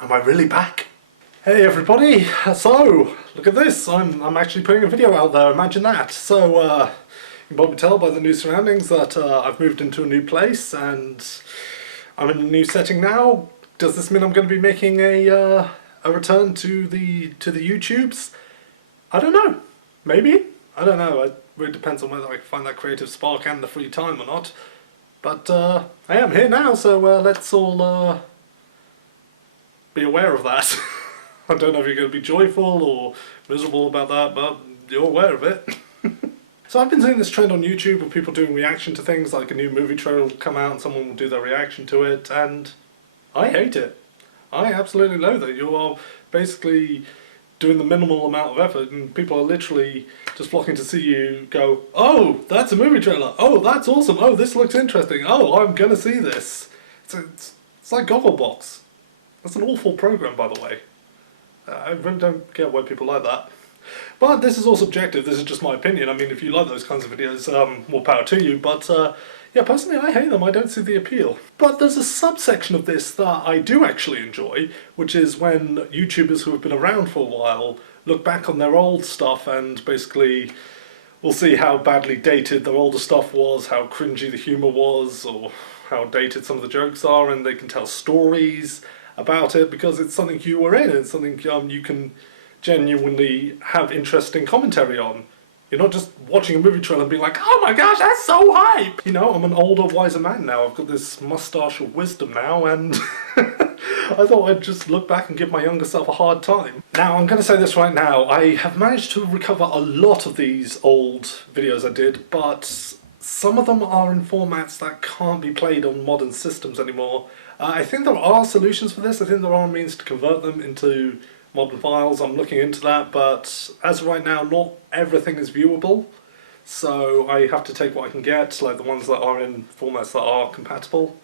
Am I really back? Hey everybody, so look at this, I'm actually putting a video out there, imagine that. So you can probably tell by the new surroundings that I've moved into a new place and I'm in a new setting now. Does this mean I'm going to be making a return to the YouTubes? I don't know, maybe, I don't know, it really depends on whether I can find that creative spark and the free time or not. But I am here now, so let's all be aware of that. I don't know if you're going to be joyful or miserable about that, but you're aware of it. So I've been seeing this trend on YouTube of people doing reaction to things, like a new movie trailer will come out and someone will do their reaction to it, and I hate it. I absolutely loathe it. You are basically doing the minimal amount of effort and people are literally just flocking to see you go, oh, that's a movie trailer, oh, that's awesome, oh, this looks interesting, oh, I'm gonna see this. It's like Gogglebox. That's an awful program, by the way. I really don't get why people like that. But this is all subjective, this is just my opinion. I mean, if you like those kinds of videos, more power to you, but yeah, personally I hate them, I don't see the appeal. But there's a subsection of this that I do actually enjoy, which is when YouTubers who have been around for a while look back on their old stuff and basically we'll see how badly dated their older stuff was, how cringy the humour was, or how dated some of the jokes are, and they can tell stories about it because it's something you were in, it's something you can genuinely have interesting commentary on. You're not just watching a movie trailer and being like, oh my gosh, that's so hype! You know, I'm an older, wiser man now, I've got this moustache of wisdom now, and I thought I'd just look back and give my younger self a hard time. Now, I'm going to say this right now, I have managed to recover a lot of these old videos I did, but some of them are in formats that can't be played on modern systems anymore. I think there are solutions for this, I think there are means to convert them into modern files, I'm looking into that, but as of right now not everything is viewable, so I have to take what I can get, like the ones that are in formats that are compatible.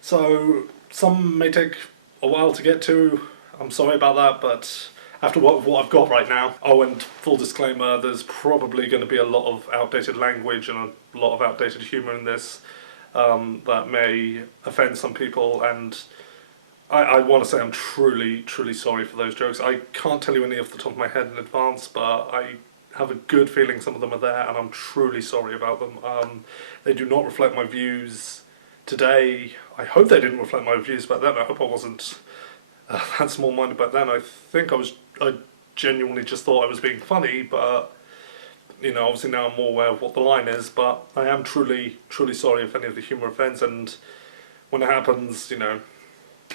So some may take a while to get to, I'm sorry about that, but after what I've got right now. Oh, and full disclaimer, there's probably going to be a lot of outdated language and a lot of outdated humour in this that may offend some people, and I want to say I'm truly sorry for those jokes. I can't tell you any off the top of my head in advance, but I have a good feeling some of them are there and I'm truly sorry about them. They do not reflect my views today. I hope they didn't reflect my views back then. I hope I wasn't that small-minded back then. I think I genuinely just thought I was being funny, but you know, obviously now I'm more aware of what the line is, but I am truly sorry if any of the humour offends, and when it happens, you know,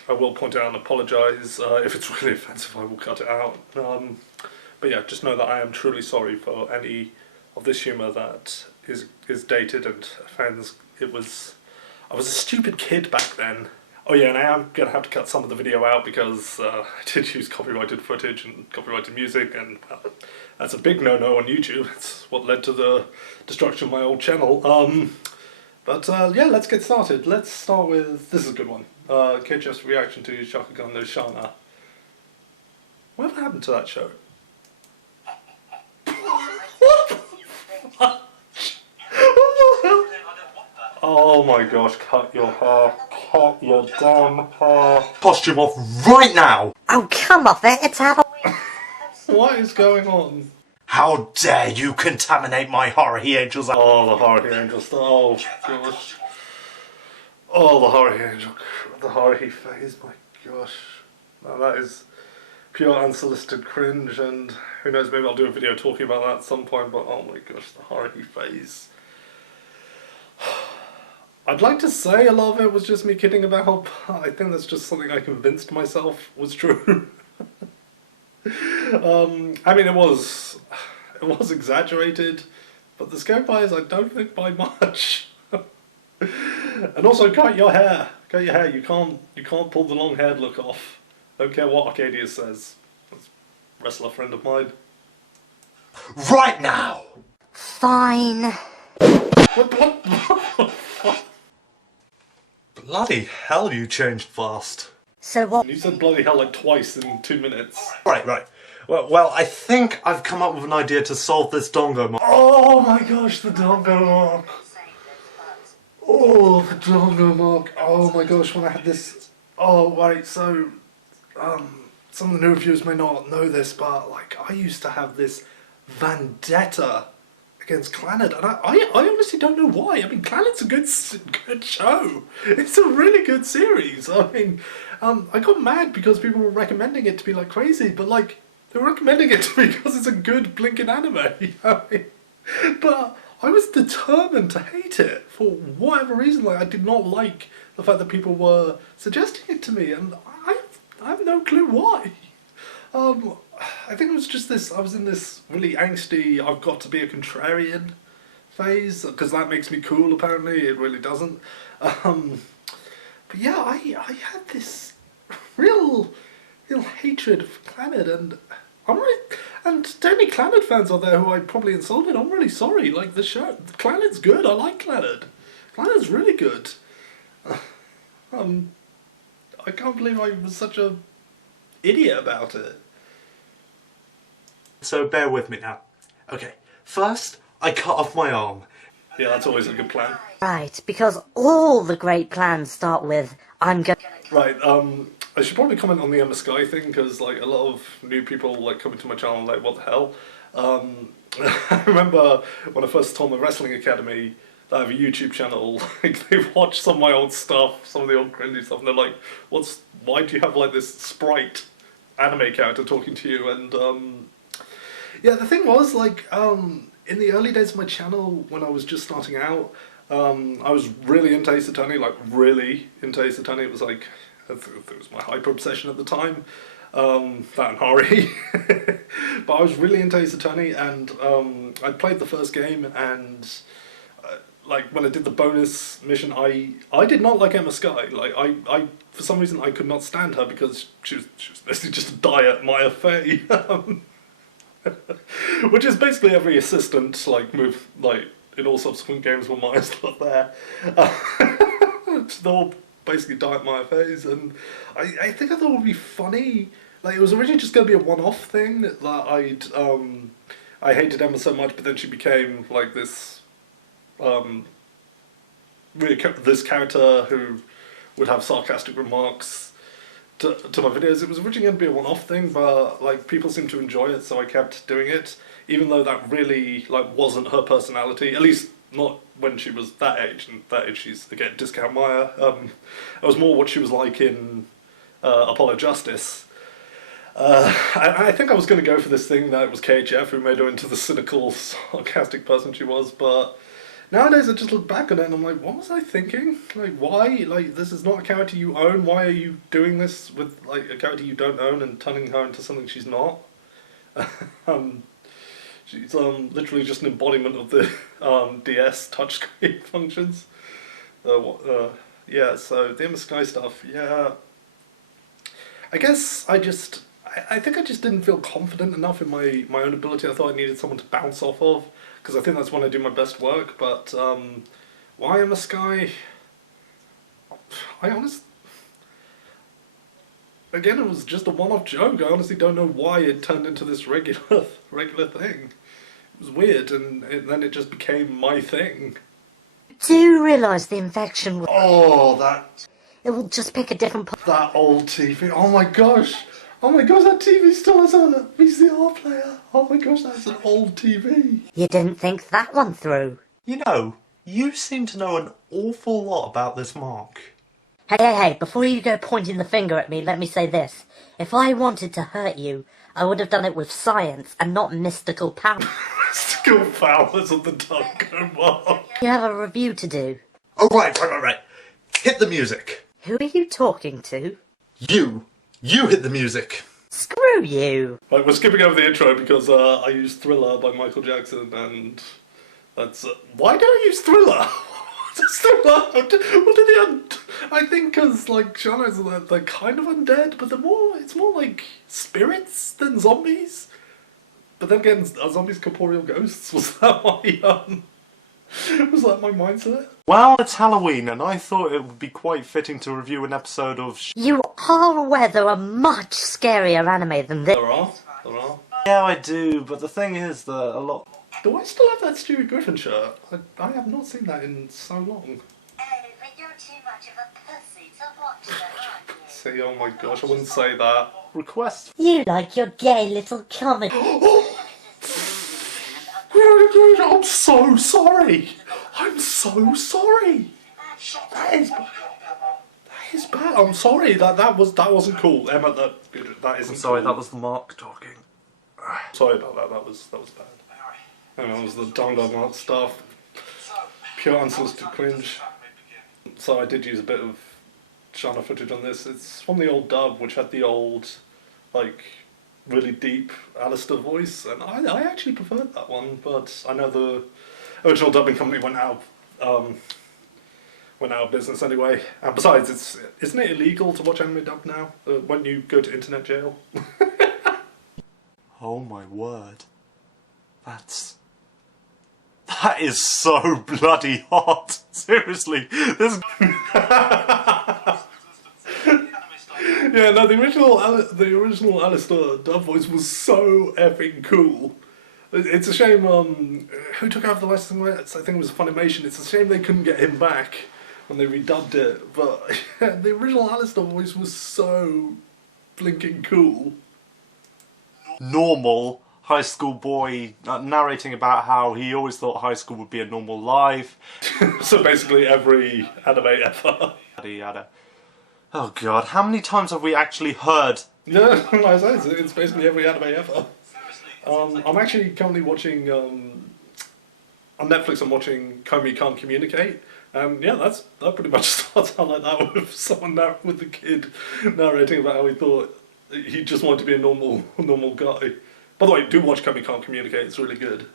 I will point it out and apologise. If it's really offensive, I will cut it out. But yeah, just know that I am truly sorry for any of this humour that is dated and offends. I was a stupid kid back then. Oh yeah, and I am going to have to cut some of the video out because I did use copyrighted footage and copyrighted music, and that's a big no-no on YouTube. It's what led to the destruction of my old channel. But yeah, let's get started. Let's start with, this is a good one. KHF's reaction to Shakugan no Shana. What happened to that show? Oh my gosh, cut your hair. Cut your damn hair. Costume off right now! Oh, come off it, it's Halloween! What is going on? How dare you contaminate my horror he angels! Oh, the horror he angel stuff. Oh gosh. Oh, the horror he angel. The horror he phase, my gosh. Now that is pure unsolicited cringe, and who knows, maybe I'll do a video talking about that at some point, but oh my gosh, the horror he phase. I'd like to say a lot of it was just me kidding about, but I think that's just something I convinced myself was true. I mean, it was exaggerated, but the scope bias I don't think by much. And also, cut your hair. Cut your hair. You can't pull the long haired look off. Don't care what Arcadia says. That's a wrestler friend of mine. Right now! Fine. What? Bloody hell, you changed fast. So what? You said bloody hell like twice in 2 minutes. Right. Well, I think I've come up with an idea to solve this dongo mark. Oh my gosh, the dongo mark. Oh, the dongo mark. Oh my gosh, when I had this... Oh, right, so some of the new reviewers may not know this, but like I used to have this vendetta against Clannad, and I honestly don't know why. I mean, Clannad's a good show. It's a really good series. I mean, I got mad because people were recommending it to me like crazy, but like they were recommending it to me because it's a good blinking anime. I mean, but I was determined to hate it for whatever reason. Like I did not like the fact that people were suggesting it to me, and I have no clue why. I think it was just this, I was in this really angsty, I've got to be a contrarian phase, because that makes me cool apparently, it really doesn't. But yeah, I had this real hatred for Clannad, and I'm really, and to any Clannad fans out there who I probably insulted, I'm really sorry. Like the show, Clannad's good, I like Clannad. Clannad's really good. I can't believe I was such a idiot about it. So bear with me now. Okay, first I cut off my arm. Yeah, that's always a good plan. Right, because all the great plans start with, I'm gonna... Right, I should probably comment on the Emma Skye thing, because like a lot of new people like coming to my channel like, what the hell? I remember when I first told my Wrestling Academy that I have a YouTube channel, like they've watched some of my old stuff, some of the old cringy stuff, and they're like, why do you have like this sprite anime character talking to you? And yeah, the thing was, like, in the early days of my channel, when I was just starting out, I was really into Ace Attorney, like, really into Ace Attorney. It was like, it was my hyper-obsession at the time, that and Hari. But I was really into Ace Attorney, and I played the first game, and like, when I did the bonus mission, I did not like Emma Skye. Like, I for some reason, I could not stand her, because she was basically just a diet Maya Fey. Which is basically every assistant, like, move, like, in all subsequent games when Maya's not there. They're all basically diet Maya phase, and I think I thought it would be funny. Like, it was originally just going to be a one-off thing, that I hated Emma so much, but then she became, like, this, really this character who would have sarcastic remarks to my videos. It was originally going to be a one-off thing, but like people seemed to enjoy it, so I kept doing it, even though that really like wasn't her personality, at least not when she was that age. And that age she's, again, discount Maya. It was more what she was like in Apollo Justice. I think I was going to go for this thing that it was KHF who made her into the cynical, sarcastic person she was, but nowadays I just look back on it and I'm like, what was I thinking? Like, why? Like, this is not a character you own. Why are you doing this with like a character you don't own and turning her into something she's not? She's literally just an embodiment of the DS touchscreen functions. Yeah, so the Emma Skye stuff, yeah. I guess I think I just didn't feel confident enough in my own ability. I thought I needed someone to bounce off of, because I think that's when I do my best work. But why Emma Skye? Again, it was just a one-off joke. I honestly don't know why it turned into this regular thing. It was weird, and then it just became my thing. Do you realise the infection will... Oh, that It will just pick a different... old TV. Oh my gosh. Oh my gosh, that TV still has a VCR player. Oh my gosh, that's an old TV. You didn't think that one through. You know, you seem to know an awful lot about this mark. Hey, before you go pointing the finger at me, let me say this. If I wanted to hurt you, I would have done it with science and not mystical power. Mystical powers of the Duncan Mark. You have a review to do. Oh, right. Hit the music. Who are you talking to? You hit the music. Screw you. Right, we're skipping over the intro because I used Thriller by Michael Jackson, and that's... why did I use Thriller? What's Thriller? What did the... I think because, like, Shana is they're kind of undead, but it's more like spirits than zombies. But then again, are zombies corporeal ghosts? Was that my mindset? Well, it's Halloween, and I thought it would be quite fitting to review an episode of You are aware there are much scarier anime than this. There are. Yeah, I do, but the thing is that a lot... Do I still have that Stewie Griffin shirt? I have not seen that in so long. Oh, but you're too much of a pussy. See, oh my gosh, I wouldn't say that. Request. You like your gay little comedy. I'm so sorry. I'm so sorry. That is bad. I'm sorry. That wasn't cool, Emma. That isn't. I'm sorry, cool. that was Mark talking. Sorry about that. That was bad. And that was the dong stuff. Pure unsolicited cringe. So I did use a bit of Shana footage on this. It's from the old dub, which had the old, like, really deep Alistair voice, and I actually preferred that one. But I know the original dubbing company went out of business anyway. And besides, isn't it illegal to watch anime dub now? When you go to internet jail? Oh my word. That is so bloody hot. Seriously, this. Yeah, no, the original Alistair dub voice was so effing cool. It's a shame. Who took over the Western rights? I think it was Funimation. It's a shame they couldn't get him back when they redubbed it. But the original Alistair voice was so blinking cool. Normal high school boy narrating about how he always thought high school would be a normal life. So basically every anime ever. Yada yada. Oh god, how many times have we actually heard? Yeah, like I say, it's basically every anime ever. I'm actually currently watching, on Netflix I'm watching Komi Can't Communicate. Yeah, that pretty much starts out like that with someone with the kid narrating about how he thought he just wanted to be a normal guy. By the way, do watch Komi Can't Communicate, it's really good.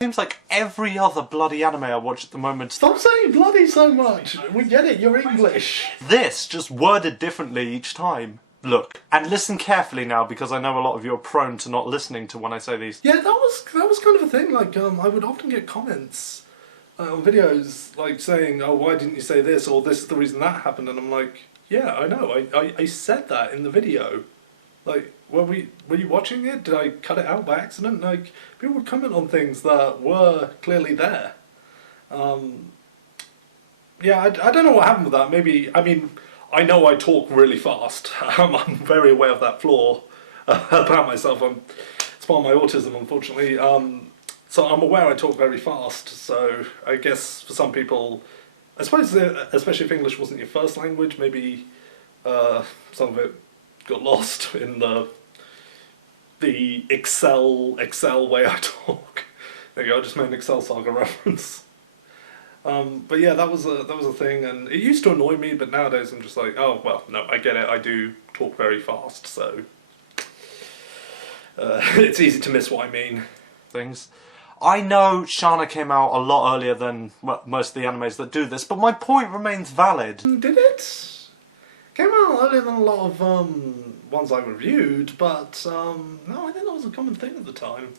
Seems like every other bloody anime I watch at the moment. Stop saying bloody so much! We get it, you're English! This, just worded differently each time. Look, and listen carefully now, because I know a lot of you are prone to not listening to when I say these. Yeah, that was kind of a thing, like, I would often get comments on videos, like, saying, oh, why didn't you say this, or this is the reason that happened, and I'm like, yeah, I know, I said that in the video. Like, were you watching it? Did I cut it out by accident? Like, people would comment on things that were clearly there. Yeah, I don't know what happened with that. Maybe, I mean, I know I talk really fast. I'm very aware of that flaw about myself. It's part of my autism, unfortunately. So I'm aware I talk very fast. So I guess for some people, I suppose, especially if English wasn't your first language, maybe some of it got lost in the Excel way I talk. There you go, I just made an Excel Saga reference. But yeah, that was a thing, and it used to annoy me, but nowadays I'm just like, oh well, no, I get it. I do talk very fast, so it's easy to miss what I mean. Things. I know Shana came out a lot earlier than most of the animes that do this, but my point remains valid. Did it? Came out earlier than a lot of ones I reviewed, but no, I think that was a common thing at the time.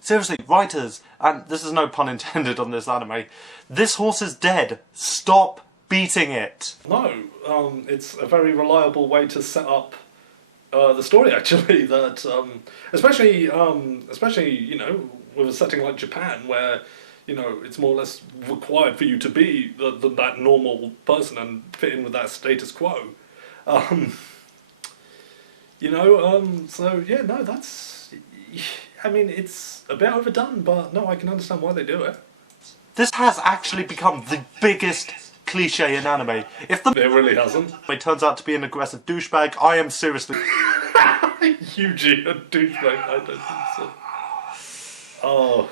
Seriously, writers, and this is no pun intended on this anime, this horse is dead. Stop beating it. No, it's a very reliable way to set up the story, actually. That especially you know, with a setting like Japan, where you know it's more or less required for you to be that normal person and fit in with that status quo. You know, so yeah, no, that's. I mean, it's a bit overdone, but no, I can understand why they do it. This has actually become the biggest cliche in anime. If the It really hasn't. it turns out to be an aggressive douchebag, I am seriously. Yuji, a douchebag, I don't think so. Oh.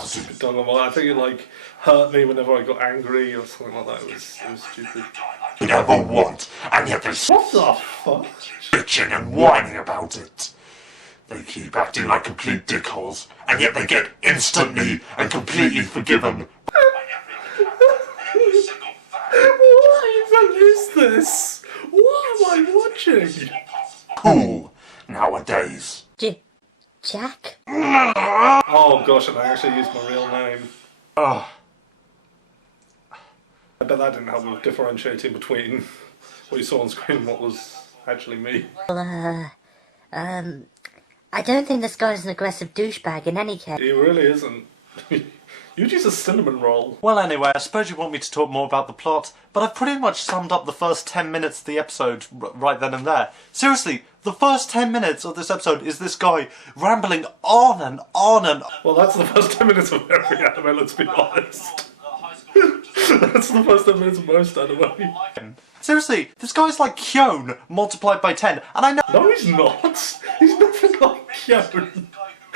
Stupid tongue. I think it like hurt me whenever I got angry or something like that. It was stupid. You never want, and yet they What the fuck? bitching and whining about it. They keep acting like complete dickholes, and yet they get instantly and completely forgiven. What even is this? What am I watching? Cool nowadays. Jack? Oh gosh, and I actually used my real name. Ugh. I bet that didn't help with differentiating between what you saw on screen and what was actually me. Well, I don't think this guy's an aggressive douchebag in any case. He really isn't. You'd use a cinnamon roll. Well, anyway, I suppose you want me to talk more about the plot, but I've pretty much summed up the first 10 minutes of the episode right then and there. Seriously, the first 10 minutes of this episode is this guy rambling on and on and on. Well, that's the first 10 minutes of every anime, let's be honest. That's the first 10 minutes of most anime. Seriously, this guy's like Kyon multiplied by 10, and I know— No, he's not. He's nothing like Kyon.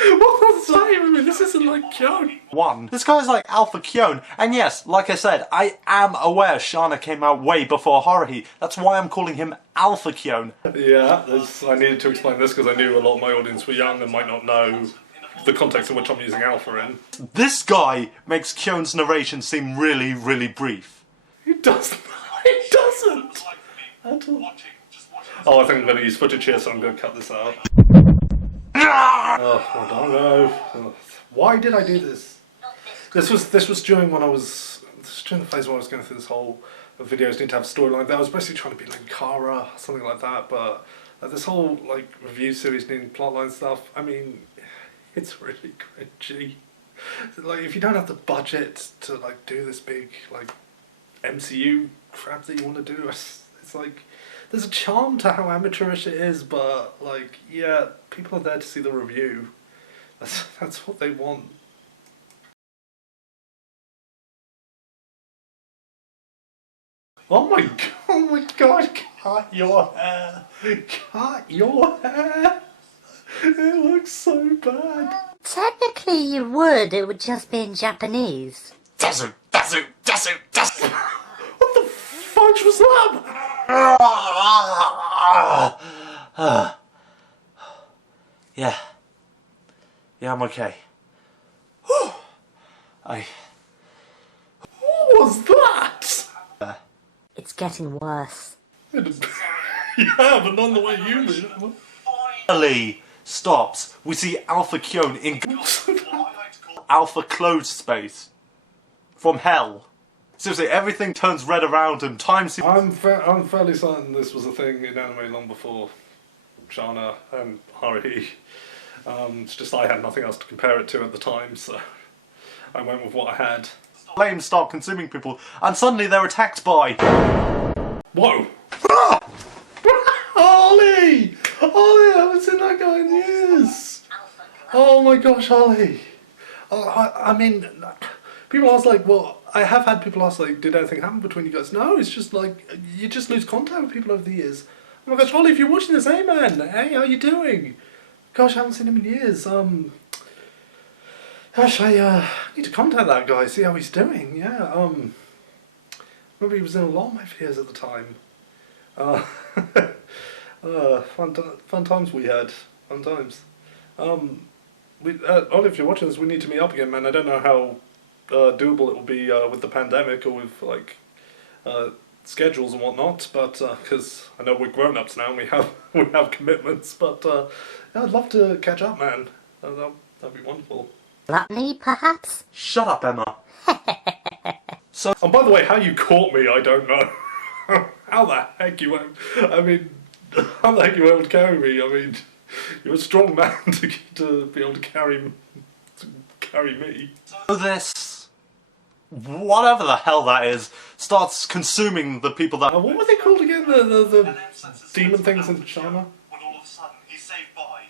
What does that say? I mean, this isn't like Kyon. One. This guy's like Alpha Kyon, and yes, like I said, I am aware Shana came out way before Haruhi. That's why I'm calling him Alpha Kyon. Yeah, I needed to explain this because I knew a lot of my audience were young and might not know the context in which I'm using Alpha in. This guy makes Kyon's narration seem really, really brief. He doesn't. He doesn't. At all. Oh, I think I'm going to use footage here, so I'm going to cut this out. Oh, hold on, no. Oh, why did I do this? This was during when I was... This was during the phase when I was going through this whole videos need to have a storyline. That I was basically trying to be like Kara, something like that, but this whole like review series needing plotline stuff, I mean, it's really cringy. Like, if you don't have the budget to like do this big like MCU crap that you want to do, it's like there's a charm to how amateurish it is, but like, yeah, people are there to see the review. That's what they want. Oh my god, cut your hair! Cut your hair! It looks so bad. Technically you would, it would just be in Japanese. Dazu! What the fudge was that? Yeah, I'm okay. What was that? It's getting worse. Yeah, but not the way you did it. Finally stops. We see Alpha Kyon in Alpha closed space from hell. Seriously, everything turns red around him. I'm fairly certain this was a thing in anime long before Shana and Haruhi. It's just I had nothing else to compare it to at the time, so I went with what I had. Flames start consuming people, and suddenly they're attacked by... Whoa! Ollie! Ollie, I haven't seen that guy in years! Oh my gosh, Ollie! I mean, people ask like, well, I have had people ask like, did anything happen between you guys? No, it's just like, you just lose contact with people over the years. Oh my gosh, Ollie, if you're watching this, hey man, hey, how you doing? Gosh, I haven't seen him in years. Gosh, I need to contact that guy, see how he's doing. Yeah, remember he was in a lot of my videos at the time. Fun times we had. Fun times. Ollie, if you're watching this, we need to meet up again, man. I don't know how doable it will be with the pandemic or with like schedules and whatnot, but because I know we're grown-ups now and we have commitments, but yeah, I'd love to catch up, man. That'd be wonderful. Gluttony, perhaps? Shut up, Emma. And by the way, how you caught me, I don't know. How the heck you went? I mean, how the heck you were able to carry me? I mean, you're a strong man to be able to carry me. So this, whatever the hell that is, starts consuming the people that... What were they called again? The demon things in China? When all of a sudden he's saved by...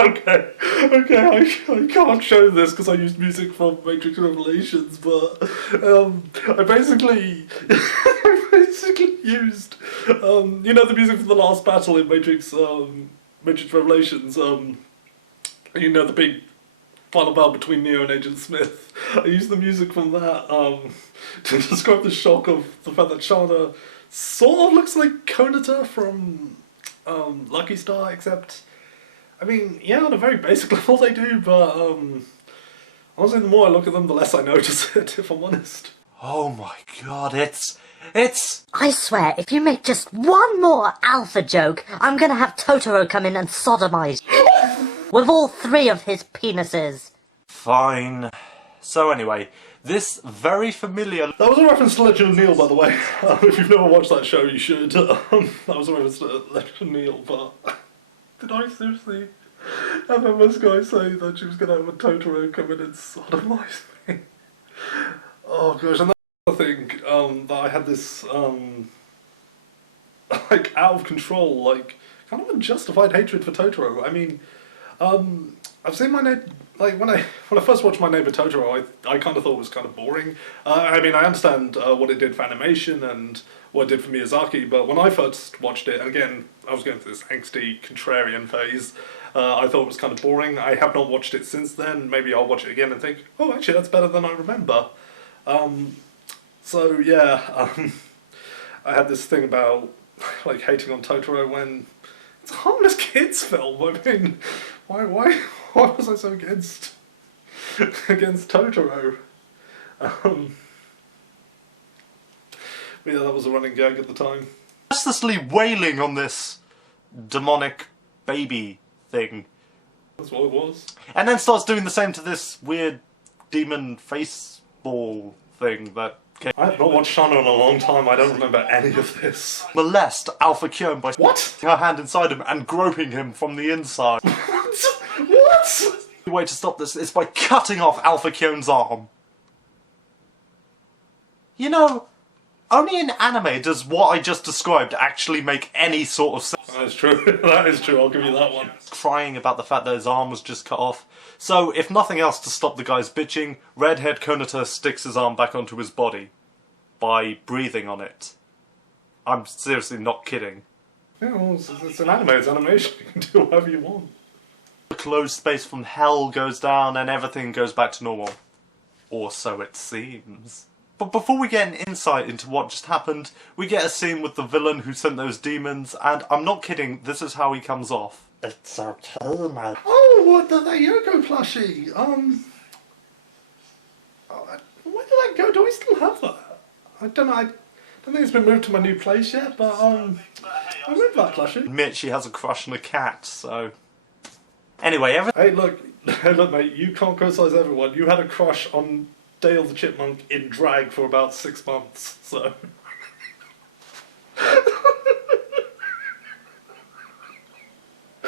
Okay, I can't show this because I used music from Matrix Revelations, but I basically used, you know, the music from the last battle in Matrix Revelations, you know, the big final battle between Neo and Agent Smith. I used the music from that to describe the shock of the fact that Shana sort of looks like Konata from Lucky Star, except, I mean, yeah, on a very basic level they do, but honestly, the more I look at them, the less I notice it, if I'm honest. Oh my god, it's... I swear, if you make just one more alpha joke, I'm gonna have Totoro come in and sodomize you. With all 3 of his penises. Fine. So anyway, this very familiar... That was a reference to Legend of Neil, by the way. If you've never watched that show, you should. That was a reference to Legend of Neil, but... Did I seriously And Emma Skye saying that she was going to have a Totoro come in and sodomise me. Oh gosh, and that's the thing, that I had this, like, out of control, like, kind of unjustified hatred for Totoro. I mean, I've seen my neighbor, like, when I first watched My Neighbor Totoro, I kind of thought it was kind of boring. I mean, I understand what it did for animation and what it did for Miyazaki, but when I first watched it, and again, I was going through this angsty, contrarian phase, I thought it was kind of boring. I have not watched it since then. Maybe I'll watch it again and think, oh, actually, that's better than I remember. So, yeah, I had this thing about, like, hating on Totoro when it's a harmless kids film. I mean, why was I so against Totoro? But yeah, that was a running gag at the time. Restlessly wailing on this demonic baby thing. That's what it was. And then starts doing the same to this weird demon face ball thing that came. I have not watched Shana in a long time. I don't remember any of this. Molest Alpha Kyon by What? her hand inside him and groping him from the inside. What? The way to stop this is by cutting off Alpha Kyon's arm. You know, only in anime does what I just described actually make any sort of sense. That is true. That is true. I'll give you that one. Crying about the fact that his arm was just cut off. So, if nothing else to stop the guy's bitching, Redhead Konata sticks his arm back onto his body by breathing on it. I'm seriously not kidding. Yeah, well, it's an anime. It's animation. You can do whatever you want. The closed space from hell goes down and everything goes back to normal. Or so it seems. But before we get an insight into what just happened, we get a scene with the villain who sent those demons, and I'm not kidding, this is how he comes off. It's okay, mate. Oh, what the Yoko plushie? Where did that go? Do we still have that? I don't know. I don't think it's been moved to my new place yet, but I remember that plushie. Admit she has a crush on a cat, so. Anyway, Hey, look, mate. You can't criticise everyone. You had a crush on Dale the Chipmunk in drag for about 6 months, so.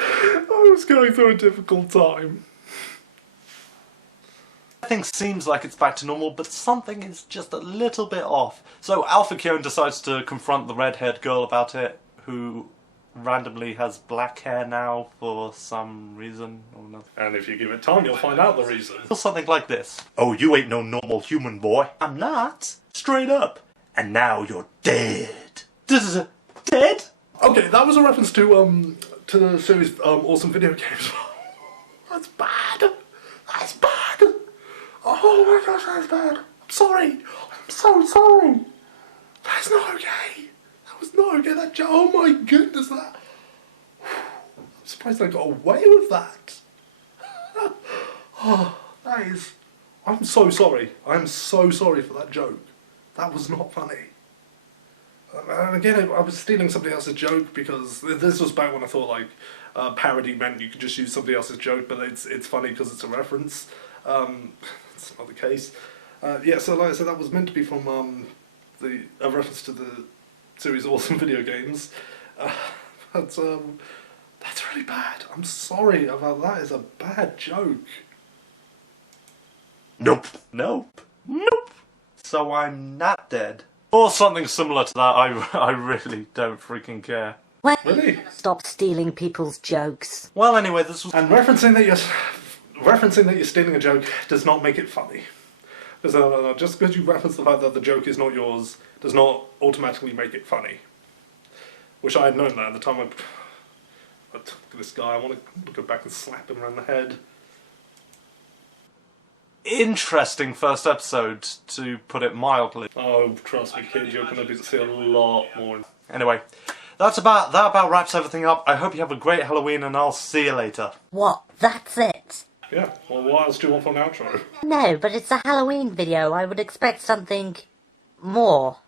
I was going through a difficult time. everything seems like it's back to normal, but something is just a little bit off. So Alpha Kyon decides to confront the red-haired girl about it, who randomly has black hair now for some reason or another. And if you give it time, you'll find out the reason. Something like this. Oh, you ain't no normal human, boy. I'm not. Straight up. And now you're dead. Dead? Okay, that was a reference to the series Awesome Video Games. That's bad. That's bad. Oh my gosh, that's bad. I'm sorry. I'm so sorry. That's not okay. That was not okay. That oh my goodness, that. I'm surprised I got away with that. Oh, that is. I'm so sorry. I'm so sorry for that joke. That was not funny. And again, I was stealing somebody else's joke because this was back when I thought like parody meant you could just use somebody else's joke, but it's funny because it's a reference. It's not the case. Yeah, so like I said, that was meant to be from a reference to the series Awesome Video Games. But that's really bad. I'm sorry about that. It's a bad joke. Nope. Nope. Nope. So I'm not dead. Or something similar to that. I really don't freaking care. When Really? stop stealing people's jokes. Well, anyway, this was... And referencing that you're stealing a joke does not make it funny. Because just because you reference the fact that the joke is not yours does not automatically make it funny. Wish I had known that at the time. I took this guy. I want to go back and slap him around the head. Interesting first episode, to put it mildly. Oh, trust me, kid, you're going to see a lot more. Anyway, that about wraps everything up. I hope you have a great Halloween, and I'll see you later. What? That's it? Yeah, well, what else do you want for an outro? No, but it's a Halloween video. I would expect something more.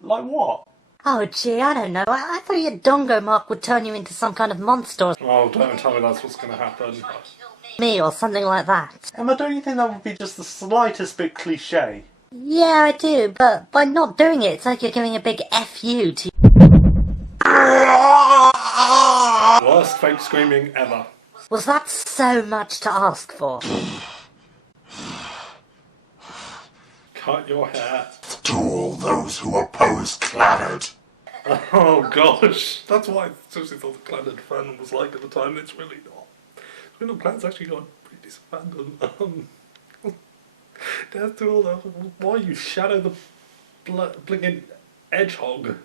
Like what? Oh gee, I don't know. I thought your dongo mark would turn you into some kind of monster or Oh, don't tell me that's what's going to happen. me or something like that. Emma, don't you think that would be just the slightest bit cliché? Yeah, I do, but by not doing it, it's like you're giving a big FU to... Worst fake screaming ever. Was that so much to ask for? Cut your hair. To all those who oppose Clannad. Oh gosh, that's what I seriously thought the Clannad fandom was like at the time. It's really not. Clannad's actually got a pretty decent fandom. Death to all the... Why you shadow the blinking hedgehog?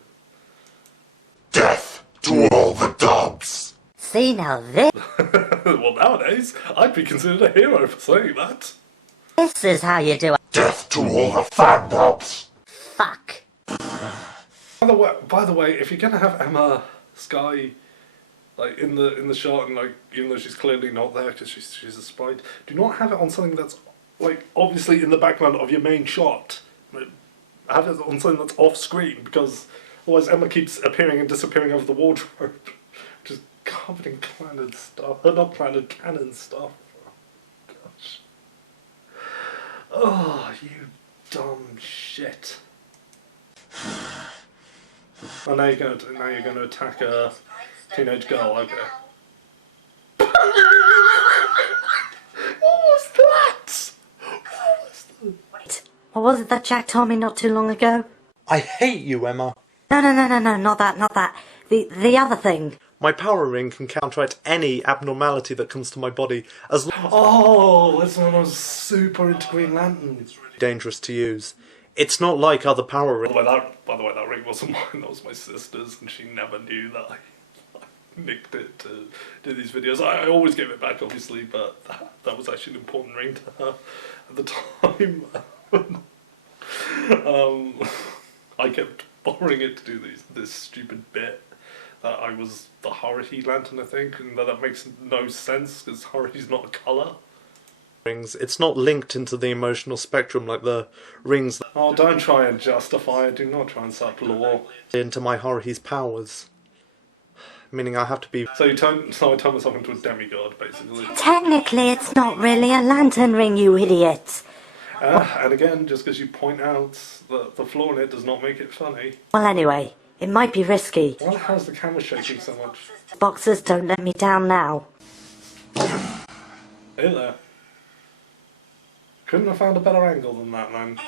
Death to all the dubs. See now this Well, nowadays, I'd be considered a hero for saying that. is how you do it. Death to all the fan dubs. Fuck. By the way, if you're gonna have Emma Skye like in the shot, and like even though she's clearly not there because she's a sprite, do not have it on something that's like obviously in the background of your main shot. Have it on something that's off screen, because otherwise Emma keeps appearing and disappearing over the wardrobe, which is covered in Clannad stuff. Not Clannad, canon stuff. Oh, gosh. Oh, you dumb shit. Oh, now you're gonna attack a teenage girl, okay. What was that? What was it that Jack told me not too long ago? I hate you, Emma. No, not that. The other thing. My power ring can counteract any abnormality that comes to my body as long as Oh, this one was super into Green Lantern. it's dangerous to use. It's not like other power rings. By the way, that ring wasn't mine, that was my sister's, and she never knew that I nicked it to do these videos. I always gave it back, obviously, but that was actually an important ring to her at the time. I kept borrowing it to do this stupid bit that I was the Haruhi Lantern, I think, and that makes no sense because Haruhi's not a colour. Rings. It's not linked into the emotional spectrum like the rings that Oh, don't try and justify it. Do not try and suck law. into my Haruhi's powers. Meaning I have to be... So I turn myself into a demigod, basically. Technically, it's not really a lantern ring, you idiot. And again, just because you point out the flaw in it does not make it funny. Well, anyway, it might be risky. Why the hell's the camera shaking so much? Boxers don't let me down now. Hey there. Couldn't have found a better angle than that, man.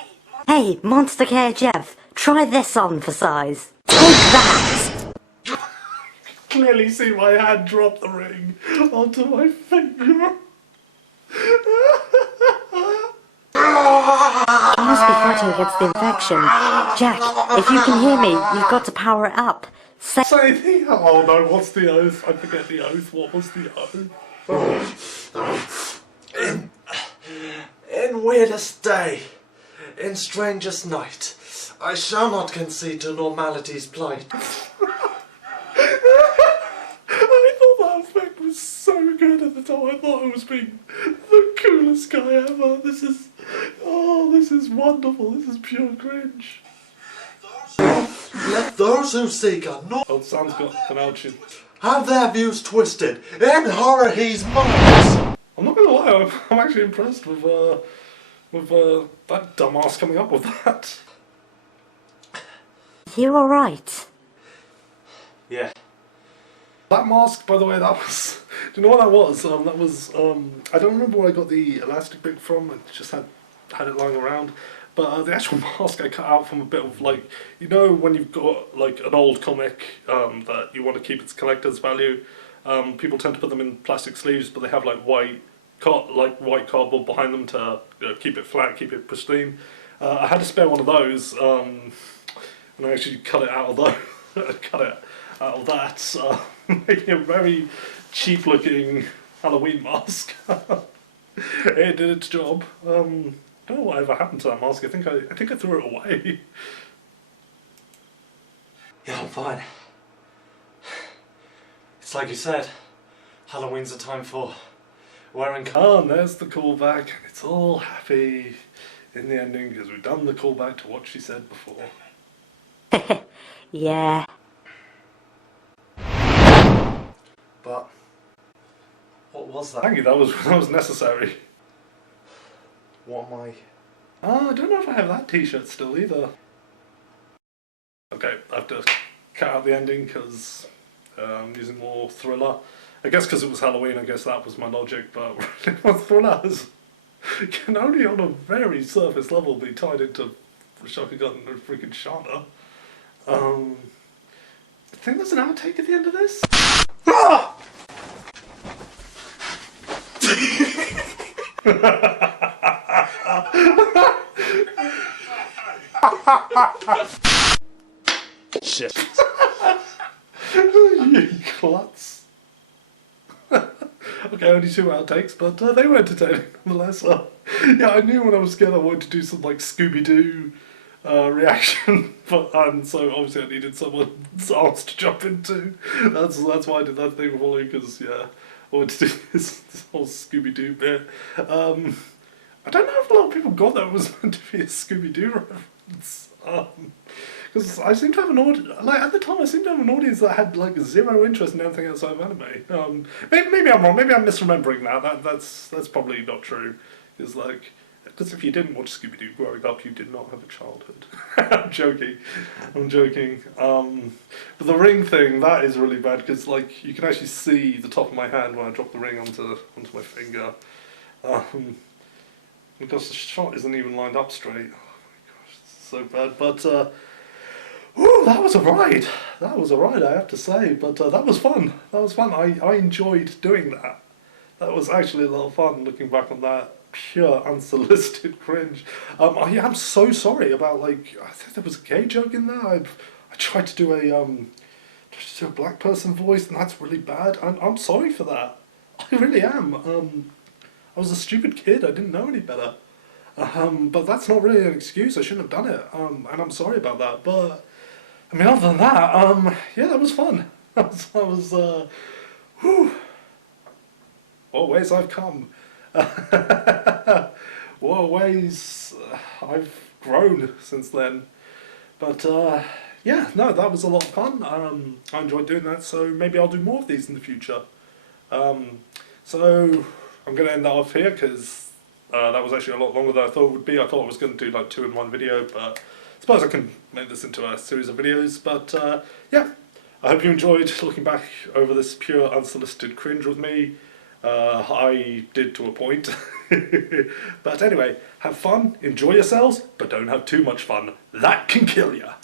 Hey, Monster KHF, try this on for size. Take that! Clearly see my hand drop the ring onto my finger. I must be fighting against the infection. Jack, if you can hear me, you've got to power it up. Say Oh no, what's the oath? I forget the oath. What was the oath? In weirdest day, in strangest night, I shall not concede to normality's plight. I thought that effect was so good at the time. I thought I was being the coolest guy ever. This is wonderful. This is pure cringe. Let those who seek a norm Oh, Sam's got an ouchie. have their views twisted in Haruhi's minds. I'm not gonna lie, I'm actually impressed with that dumbass coming up with that. you alright? Yeah. That mask, by the way, that was... Do you know what that was? I don't remember where I got the elastic bit from. I just had it lying around. But the actual mask I cut out from a bit of, like... You know when you've got, like, an old comic that you want to keep its collector's value? People tend to put them in plastic sleeves, but they have, like, white cardboard behind them to keep it flat, keep it pristine. I had to spare one of those, and I actually cut it out of those. Cut it out of that, making a very cheap-looking Halloween mask. It did its job. I don't know whatever happened to that mask. I think I threw it away. Yeah, I'm fine. It's like you said, Halloween's a time for wearing And there's the callback, and it's all happy in the ending because we've done the callback to what she said before. Yeah. But what was that? Thank you, that was necessary. What am I? I don't know if I have that t-shirt still either. Okay, I have to cut out the ending because I'm using more thriller. I guess because it was Halloween, I guess that was my logic, but thrillers can only on a very surface level be tied into Shakugan and freaking Shana. I think there's an outtake at the end of this. Shit. You klutz. Okay, only 2 outtakes, but they were entertaining nonetheless. Yeah, I knew when I was scared I wanted to do some like Scooby-Doo reaction, but so obviously I needed someone's arms to jump into. That's why I did that thing with Wally, because yeah, I wanted to do this whole Scooby-Doo bit. I don't know if a lot of people got that it was meant to be a Scooby-Doo reference. Because I seem to have an audience, like at the time I seemed to have an audience that had like 0 interest in anything outside of anime. Maybe I'm wrong, maybe I'm misremembering that. That's probably not true. Because if you didn't watch Scooby-Doo growing up, you did not have a childhood. I'm joking. But the ring thing, that is really bad, because like you can actually see the top of my hand when I drop the ring onto my finger. Because the shot isn't even lined up straight. Oh my gosh, it's so bad. But ooh, that was a ride. I have to say. But that was fun. I enjoyed doing that. That was actually a lot of fun looking back on that. Pure unsolicited cringe. I am so sorry about I think there was a gay joke in there. I tried to do a black person voice, and that's really bad. I'm sorry for that. I really am. I was a stupid kid. I didn't know any better. But that's not really an excuse. I shouldn't have done it. And I'm sorry about that. But I mean, other than that, yeah, that was fun. That was whew. What ways I've come. What ways I've grown since then. But yeah, no, that was a lot of fun. I enjoyed doing that, so maybe I'll do more of these in the future. So I'm going to end that off here, because that was actually a lot longer than I thought it would be. I thought I was going to do like 2 in 1 video, but I suppose I can make this into a series of videos. But yeah, I hope you enjoyed looking back over this pure unsolicited cringe with me. I did to a point. But anyway, have fun, enjoy yourselves, but don't have too much fun. That can kill ya.